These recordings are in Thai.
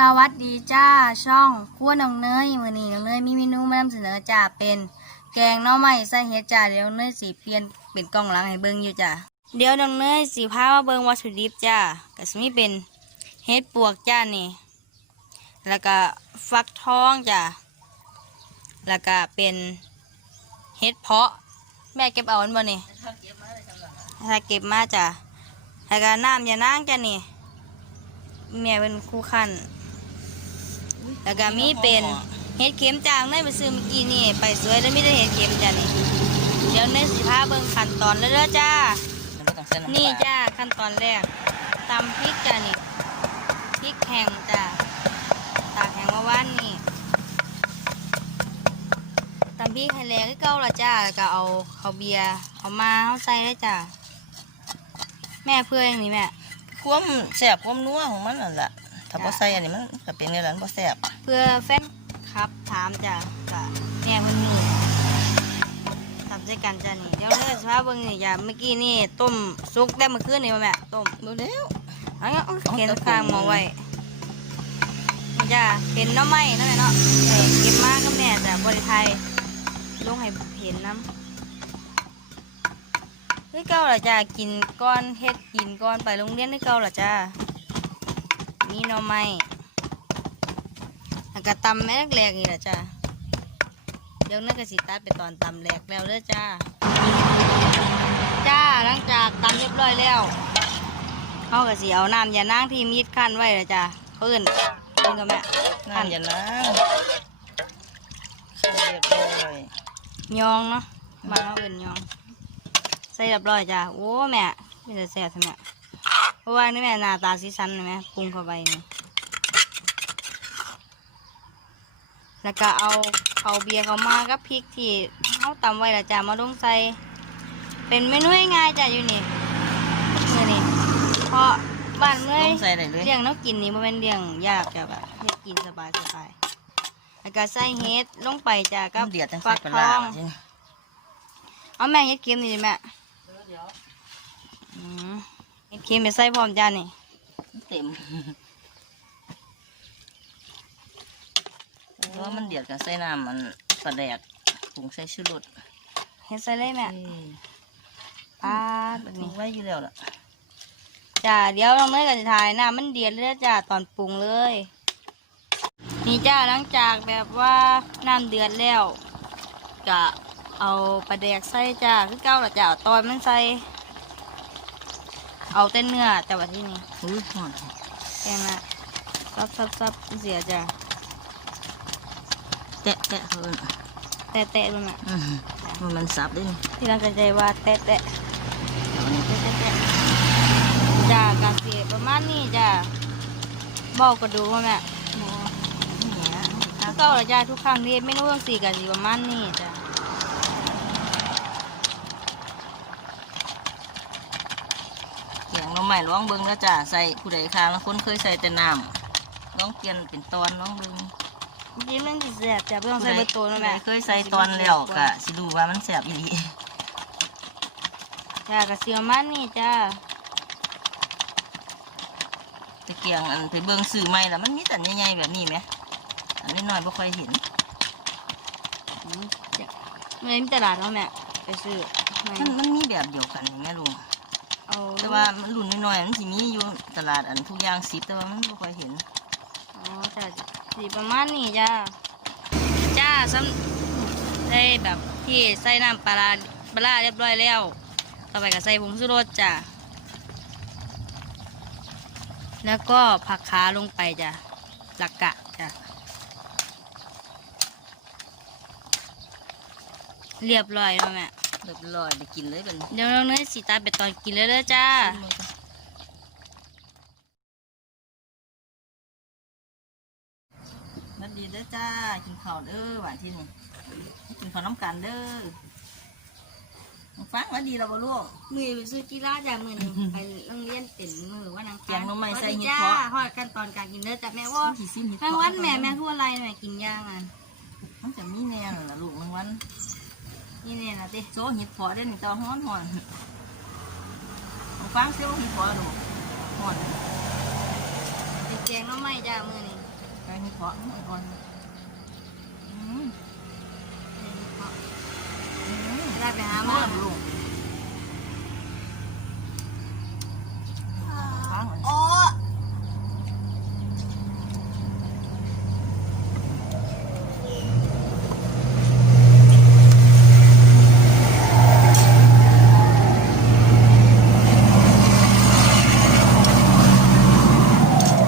สวัสดีจ้าช่องครัวน้องเนยมือนี้น้องเนยมีเมนูมานำเสนอจ้าเป็นแกงน่อไม้ใส่เห็ดจ้าเดี๋ยวนองเนยสิเปลี่ยนเป็นกล้องหลังให้เบิ่งอยู่จ้าเดี๋ยวน้องเนยสิพามาเบิ่งวัตถุดิบจ้าก็สิมีเป็นเห็ดปวกจ้านี่ แล้วก็ฟักทองจ้าแล้วก็เป็นเห็ดเพาะ แม่เก็บเอาอันบ่นี่ถ้าเก็บมาจ้าแล้วก็น้ำยานางจ้านี่แม่เป็นครูขั้น แล้วก็มีเป็นเห็ดเข็มจางเนยไปซื้อเมื่อกี้นี่ไปสวยแล้วไม่ได้เห็ดเข็มจ้ะนี่เดี๋ยวเนยสิพาเบิ่งขั้นตอนเลยเด้อจ้าไม่ต้องเส้นน้ำนี่ปลาจ้าขั้นตอนแรกตำพริกจ้ะนี่พริกแห้งจ้าตากแห้งมาวันนี่ตำพริกให้แหลกคือเก่าละจ้าแล้วก็เอาข้าวเบียร์เอามาเอาใส่ได้จ้าแม่เพื่ออย่างนี้แม่ความแซ่บความนัวของมันนั่นแหละ ถ้าบ่ใส่อันนี้มันก็เป็นอย่างนั้นบ่แซ่บเพื่อแฟนครับถามจ้ะกะแม่เพิ่นนี่ทำด้วยกันจ้ะนี่เดี๋ยวเนื้อสภาพเบิ่งนี่จ้ะเมื่อกี้นี่ต้มซุกได้เมื่อคืนนี่บ่แม่ต้มบ่แล้วอันนี้เอาเข็นข้างหมอไว้นี่จ้ะเป็นหน้อไม้นั่นแหละเนาะใส่เก็บมากับแม่จ้ะบริไทยลงให้เห็นน้ำคือเก่าล่ะจ้ะกินก้อนเฮ็ดกินก้อนไปโรงเรียนคือเก่าล่ะจ้ะ มีหน้อไม้แล้วก็ตำแม่แรกๆนี่แหละจ้าเดี๋ยวนั่นก็สิตัดไปตอนตำแรกแล้วเด้อจ้า จ้าหลังจากตำเรียบร้อยแล้วเขาก็สิเอาน้ำยานางที่มีดขั้นไว้แล้วจ้าเขาเอื่นเอื่นกับแม่น้ำอย่าล้างขั้นเรียบร้อยยองเนาะบ้านเขาเอื่นยอง ใส่เรียบร้อยจ้าโอ้แม่ไม่ได้แซ่บใช่ไหมเพราะว่านี่แม่หน้าตาสีสันเห็นไหมปรุงเข้าไปนี่แล้วก็เอาเขาวเบียร์เขามากับพริกที่เขาตำไว้และจ้ามาลงใส่เป็นเมนูง่ายๆจ้ะอยู่นี่เมื่อนี่เพราะบ้านเมื่ลอยงใส่ได้เลย เลี้ยงน้องกินนี่มันเป็นเลี้ยงยากจ้ะแบบเฮ็ดกินสบายสบายๆแล้วก็ใส่เฮ็ดลงไปจ้ะกักับบเดือดจังฟัใส่กปลาทร้าองจริงเอาแม่เฮ็ดเค็มนี่ดิแม่อืม เฮ็ดเค็มไปใส่พร้อมจ้านี่ เต็มเพราะว่ามันเดือดกับใส่น้ำมันปลาแดกผงใส่ชูรสเฮ็ดใส่เลยแม่เอ้ยปาดแบบทิ้นี้งไว้อยู่แล้วล่ะจ้าเดี๋ยวน้องเนยก็จะถ่ายน้ำมันเดือดเลยจ้าตอนปรุงเลย นี่จ้าหลังจากแบบว่าน้ำเดือดแล้วก็เอาปลาแดกใส่จ้าคือเก้าละจ้าเอาตอนมันใส่ เอาแต่เนื้อแต่ว่าที่นี่อุ้ยหอมแกงนะซับซับซับเสียจ้าแตะแตะเพิ่นแตะแตะด้วยแม่อืมมันมันสับด้วยนี่ที่เราจะใจว่าแตะแตะเอานี่แตะแตะแตะจ้ากาเสียประมาณนี้จ้าบอกก็ดูว่าแม่เนี่ยถ้าเก้าละจ้าทุกครั้งที่เมนูต้องสี่กันสีประมาณนี้จ้า เกียงน้อง ใหม่ร้องเบิ้งแล้วจ้ะใส่ผู้ใดค้างแล้วคนเคยใส่แต่น้ำร้องเปลี่ยนเป็นตอนร้องเบิ้งจริงๆเรื่องที่แซ่บจ้าไม่ต้องใส่เบอร์โตนะผู้แม่ใดเคยใส่ตอนแล้วกะสิดูว่ามันแสบอีหลีจ้ากะสีประมาณนี้จ้าตะเกียงอันไปเบิ้งสื่อใหม่แล้วมันมีแต่ใหญ่ๆแบบนี้ไหมอันนี้น้อยๆบ่ค่อยเห็นอืมจ้ะเมื่อมีตลาดเนาะแม่ไปซื้อไม่มันมันมีแบบเดียวกันเห็นไหมลุงเอา แต่ว่ามันรุ่นน้อยๆมันสิมีอยู่ตลาดอันทุกอย่างสิบแต่ว่ามันบ่ค่อยเห็นอ๋อจ้าสีประมาณนี้จ้าจ้าซ้ำได้แบบที่ใส่น้ำปลาร้าปลาร้าเรียบร้อยแล้ว ต่อไปก็ใส่ผงชูรสจ้าแล้วก็ผักขาลงไปจ้ะหลักกะจ้ะเรียบร้อยแล้วแม่ เรียบร้อยได้กินเลยเป็นเดี๋ยวน้องเนยสีตาไปตอนกินเลยเด้อจ้า มันดีเด้อจ้า กินข้าวเด้อหวานที่นี่กินข้าวน้ำกันเด้อฟังว่าดีเราบ่ลูกมือไปซื้อกีฬาจ้ะมือนี้ไปโรงเรียนเป็นมือว่านางแกงหน่อไม้ใส่เห็ดจ้าเพาะฮอดขั้นตอนการกินเด้อจ้ะแม่ว่าสิซิมเห็ดแม่เพาะวันแม่แม่พูดอะไรแม่กินย่างอะมันจะมีแน่นนล่ะลูกมันวัน นี่เนี่ยนะเต้โซ่เห็ดเพอได้หนึ่งตัวห้อนหอนฟังเสียวเห็ดเพาะลูกหอนแกงน้ำไม้จ้ามือนี่แกงเห็ดเพาะมันก่อนอืมอืมได้ไปหามาลูกค้างไว้ โอ้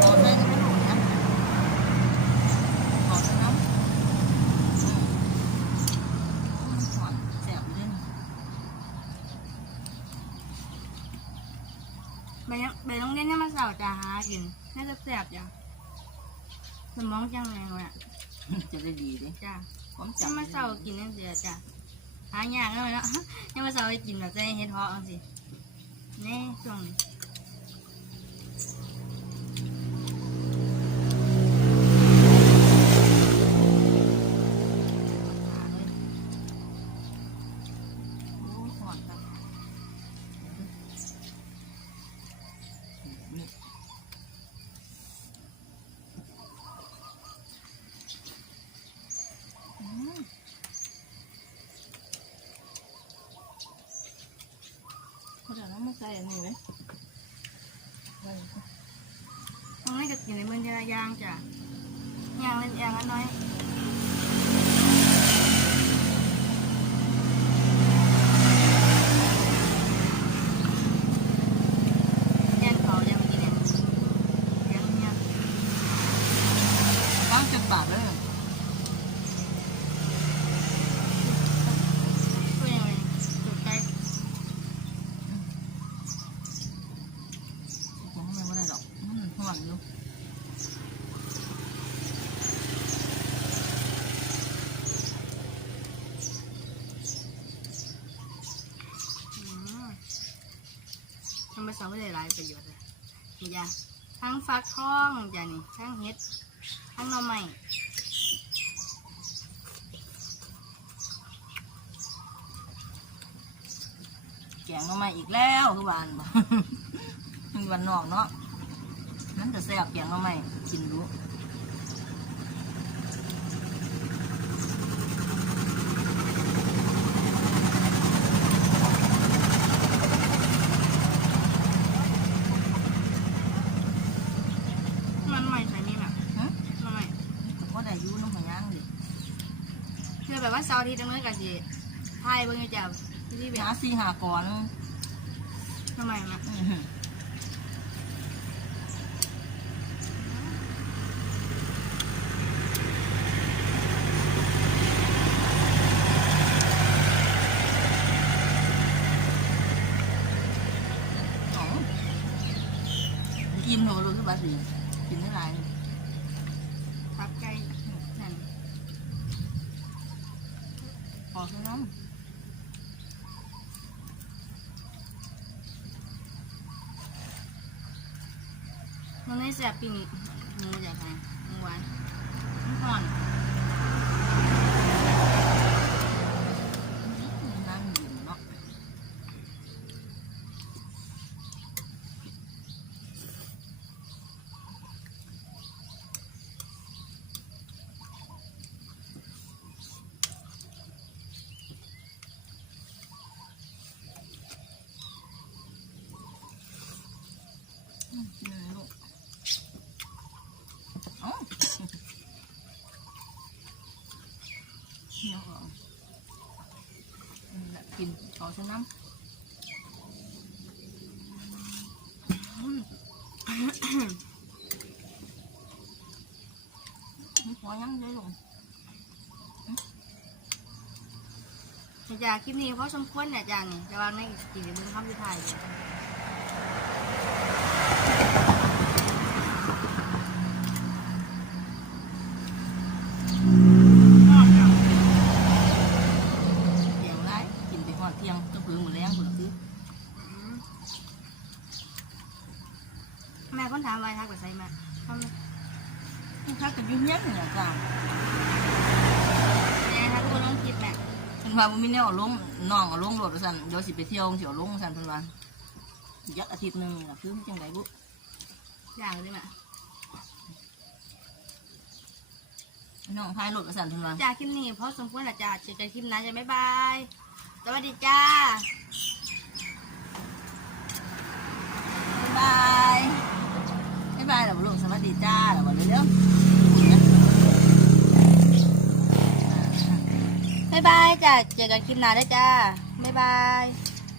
เอาใส่ในลูกนะเอาใส่น้ำอืมอืมหวานแซ่บเลย ไปยังไปโรงเรียนยังมาเสาร์จะหากินน่าจะแสบจ้ะสมองจังแรงเลยอะจะได้ดีเลยจ้ะผมยัจำงมาเสาร์กินนั่นเสียจ้ะหายากเลยเนาะยังมาเสาร์ไปกินแบบใจเฮ็ดเพาะจังสิแน่ช่วงนี้ หาเลยโอ้หวานครับนี่อืมเขาจะ น้ำมันใส่อันไหมใส่ต้องให้กับกินในมือทีละย่างจ้ะย่างเล่นย่างน้อยแย่งเขายังไม่กินเนี่ยยังเนี่ย ตั้งจุดบาทเลย ช่วยยังไงจุดใจ ผมไม่ได้หรอกมันหวานอยู่ อืม มาสองไม่ได้หลายประโยชน์เลยนี่จ้ะทั้งฟักทองจ้ะนี่ทั้งเห็ดทั้งหน่อไม้แกงมาใหม่อีกแล้วทุกวันทุกวันนอกเนาะนั่นจะแซ่บแกงมาใหม่กินรู้ มันใหม่ใส่นี่แบบ ฮะ หน่อไม้ ก็ได้อยูน้ำหัวย่างดิ คือแบบว่าเสาร์อาทิตย์ตรงนี้กับสิพายเบิ่งอยู่จ้ะที่แบบหาซีหาก่อนหน่อไม้มาอื้อหืออ๋อกินหัวรู้สึกว่าดีกินได้หลาย ตับไก่นั่น พอแค่นั้น มันไม่แสบปีนี้หมูจ้ะไทยหมูหวานมันห่อนำอยู่เนาะ อืมกินอะไรลูกเอ้าเดี๋ยวก่อนนั่นแหละ กินขอชน้ำไม่พอยังเลยลูกจ้ะคลิปนี้เพราะสมควรเนี่ยจังจะวางในอีกกี่เดือข้ามที่ไทยเลย เที่ยงไรกินไปก่อนเที่ยงก็พื้นหมดแล้วหมดคือ แม่คนถามไว้ทักไปใส่มาเขาเลย ถ้ากับยุ่งยากเนี่ยจ้าแม่ทักคนต้องคิดแม่เพิ่นว่าบ่มีแนวเอาลงน้องเอาลงรถว่าซั่นเดี๋ยวสิไปเที่ยวสิเอาลงว่าซั่นเพิ่นว่ายักอาทิตย์หนึงนี่ล่ะคือมันจังไดบุอย่างเลยแม่น้องพายรถมาสั่นเพิ่นว่าจ้าคลิปนี้เพราะสมควรและจ้าเจอกันคลิปหน้าจ้าบ๊ายบายสวัสดีจ้าบ๊ายบาย บายบายแล้วบ่ลูกสวัสดีจ้าแล้วบ่เร็วๆบายบายจ้ะเจอกันคลิปหน้าได้จ้าบ๊ายบาย